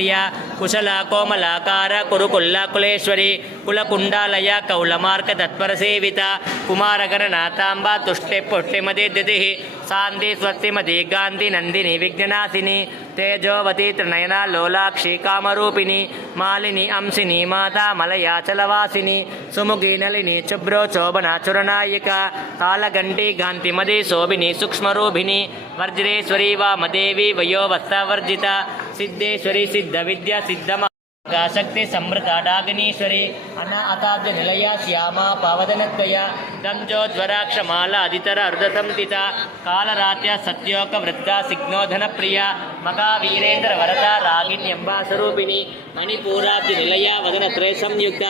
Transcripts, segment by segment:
ಪ್ರಿಯ ಕುಶಲ ಕೋಮಲಾಕಾರ ಕುರುಕುಲ್ಲ ಕುಲೇಶ್ವರಿ ಕುಲಕುಂಡಾಲಯ ಕೌಲಮಾರ್ಕ ತತ್ಪರ ಸೇವಿತ ಕುಮಾರಗಣನಾಥಾಂಬ ತುಷ್ಟೆ ಪುಷ್ಟೆ ಮದೇ ದಿತಿ ಸಾಂದಿ ಸ್ವಸ್ತಿಮತಿ ಗಾಂಧಿ ನಂದಿನಿ ವಿಘ್ನನಾಶಿನಿ ತೇಜೋವತಿ ತ್ರಿನಯನ ಲೋಲಾಕ್ಷಿ ಕಾಮರೂಪಿಣಿ ಮಾಲಿನಿ ಅಂಶಿನಿ ಮಾತಾ ಮಲಯಾಚಲವಾಸಿನಿ ಸುಮುಖಿ ನಳಿನಿ ಶುಭ್ರೋ ಶೋಭನ ಚುರನಾಯಿಕ ಕಾಲಗಂಟಿ ಗಾಂತಿಮದಿ ಶೋಭಿನಿ ಸೂಕ್ಷ್ಮರೂಪಿಣಿ ವರ್ಜ್ರೇಶ್ವರಿ ವಾಮದೇವಿ ವಯೋವತ್ಸವರ್ಜಿತ ಸಿದ್ದೇಶ್ವರಿ ಸಿದ್ಧ ವಿದ್ಯಾ ಸಿದ್ಧಮ ಶಕ್ತಿ ಸಮೃತ ಡಾಗನೀಶ್ವರಿ ಅನಾಥಾದ್ಯ ನಿಲಯ ಶ್ಯಾಮ ಪಾವದನತ್ವಯ ದಂಜೋಜ್ವರಾಕ್ಷಮಾಲ ಅದಿತರ ಅರ್ಧಸಂತಿತ ಕಾಲರಾತ್ಯ ಸತ್ಯೋಕ ವೃದ್ಧ ಸಿಗ್ನೋಧನ ಪ್ರಿಯ ಮಹಾವೀರೇಂದ್ರ ವರದ ರಾಗಿಣ್ಯಂಬ ಸ್ವರೂಪಿಣಿ ಮಣಿಪೂರಾಬ್ಜ ನಿಲಯ ವದನತ್ರಯ ಸಂಯುಕ್ತ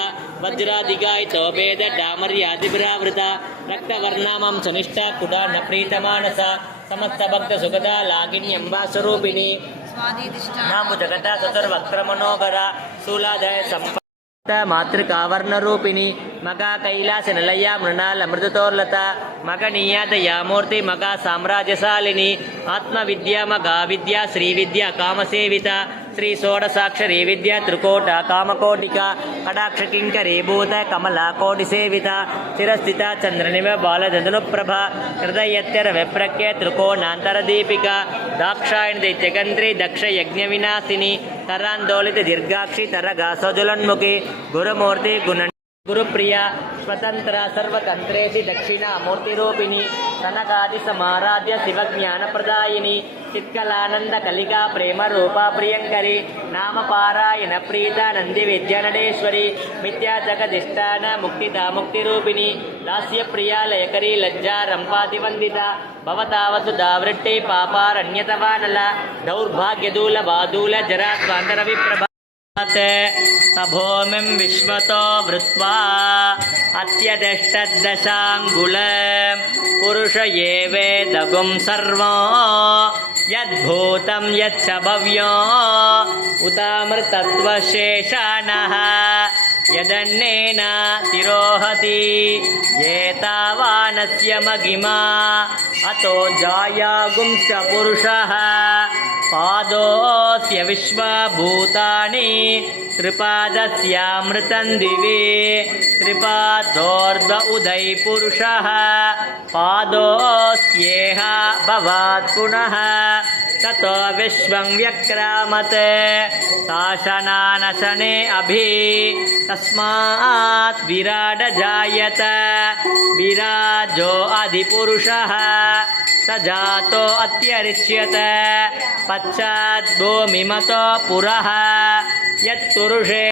ವಜ್ರಾದಿಗಾಯಿತೋಭೇದ ಡಾಮರ್ಯಾದಿಭಿರಾವೃತ ರಕ್ತವರ್ಣಾಮಂ ಸನಿಷ್ಠ ಕುಡ ನ ಪ್ರೀತಮಾನಸ ಸಮಸ್ತ ಭಕ್ತ ಸುಖದ ಲಾಗಿಣ್ಯಂಬ ಸ್ವರೂಪಿಣಿ ನಾಮು ಜಗತ ಚತುರ್ವಕ್ರ ಮನೋಗರ ಶೂಲಾದಯ ಸಂಪ ಮಾತೃಕಾವರ್ಣರೂಪಿಣಿ ಮಗ ಕೈಲಾಸ ನಿಲಯ ಮೃಣಾಲ ಮೃದುತೋರ್ಲತ ಮಗನೀಯ ದಯಾಮೂರ್ತಿ ಮಗ ಸಾಮ್ರಾಜ್ಯಶಾಲಿನಿ ಆತ್ಮವಿದ್ಯಾ ಮಗ ವಿದ್ಯಾ ಶ್ರೀವಿದ್ಯಾ ಕಾಮಸೇವಿತ ಶ್ರೀ ಷೋಡಸಾಕ್ಷರಿ ವಿದ್ಯಾ ತ್ರಿಕೋಟ ಕಾಮಕೋಟಿಕ ಕಟಾಕ್ಷ ಕಿಂಕರಿ ಭೂತ ಕಮಲ ಕೋಟಿ ಸೇವಿತ ಚಿರಸ್ಥಿತ ಚಂದ್ರನಿವ ಬಾಲದಂದನುಪ್ರಭ ಹೃದಯತ್ಯರ ವಿಪ್ರಕ್ಯ ತ್ರಿಕೋಣಾಂತರ ದೀಪಿಕ ದಾಕ್ಷಾಯಣ ದೈತ್ಯಗಂತ್ರಿ ದಕ್ಷ ಯಜ್ಞ ವಿನಾಶಿನಿ ಕರಾಂದೋಲಿತ ದೀರ್ಘಾಕ್ಷಿ ತರಗಾಸೋಜುಲನ್ಮುಖಿ ಗುರುಮೂರ್ತಿ ಗುರುಪ್ರಿಯ ಸ್ವತಂತ್ರ ಸರ್ವತಂತ್ರೇಸಿ ದಕ್ಷಿಣ ಮೂರ್ತಿರೂಪಿಣಿ ಸನಕಾದಿ ಸಮಾರಾಧ್ಯ ಶಿವಜ್ಞಾನ ಪ್ರದಾಯಿನಿ ಚಿತ್ಕಲಾನಂದ ಕಲಿಕಾ ಪ್ರೇಮ ರೂಪಾ ಪ್ರಿಯಂಕರಿ ನಾಮ ಪಾರಾಯಣ ಪ್ರೀತ ನಂದಿ ವಿದ್ಯಾನಡೇಶ್ವರಿ ಮಿಥ್ಯಾ ಜಗದಿಷ್ಟಾನ ಮುಕ್ತಿದ ಮುಕ್ತಿರೂಪಿಣಿ ದಾಸ್ಯ ಪ್ರಿಯ ಲಯಕರಿ ಲಜ್ಜಾ ರಂಪಾತಿ ವಂದಿತ ಭವತಾವಸು ದಾವೃಟ್ಟಿ ಪಾಪಾರಣ್ಯತವಾನಲ ದೌರ್ಭಾಗ್ಯದೂಲ ವಾದೂಲ ಜರಾಸ್ವಾಂತರ ವಿಪ್ರಭ ಸಭೂಮಿಂ ವಿಶ್ವತೋ ವೃತ್ವಾ ಅತ್ಯದಷ್ಟದಶಾಂಗುಲ ಪುರುಷ ಏವೇದಗುಂ ಸರ್ವೋ ಯದ್ಭೂತಂ ಯಚ್ಚ ಭವ್ಯೋ ಉತಾಮೃತತ್ವಶೇಷಾನಃ ಯದನ್ನೇನ ತಿರೋಹತಿ ಏತಾವಾನಸ್ಯ ಮಹಿಮಾ ಅತೋ ಜಾಯಾಗುಂಶ್ಚ ಪುರುಷಃ ಪಾದೋಸ್ಯ ವಿಶ್ವಭೂತಾನಿ ತ್ರಿಪಾದಸ್ಯಾಮೃತಂ ದಿವಿ ತ್ರಿಪಾದೋರ್ಧ್ವ ಉದೈ ಪುರುಷಃ ಪಾದೋಸ್ಯೇಹ ಭವಾತ್ ಪುನಃ ತತೋ ವಿಶ್ವಂ ವ್ಯಕ್ರಾಮತ್ ಶಾಸನಾನಶನೆ ಅಭಿ ತಸ್ಮಾತ್ ವಿರಾಡ ಜಾಯತ ವಿರಾಜೋ ಅಧಿಪುರುಷಃ ಸ ಜಾತೋ ಅತ್ಯರಿಚ್ಯತ ಪಶ್ಚಾತ್ ಭೂಮಿಮತೋ ಪುರಃ ಯತ್ಪುರುಷೇ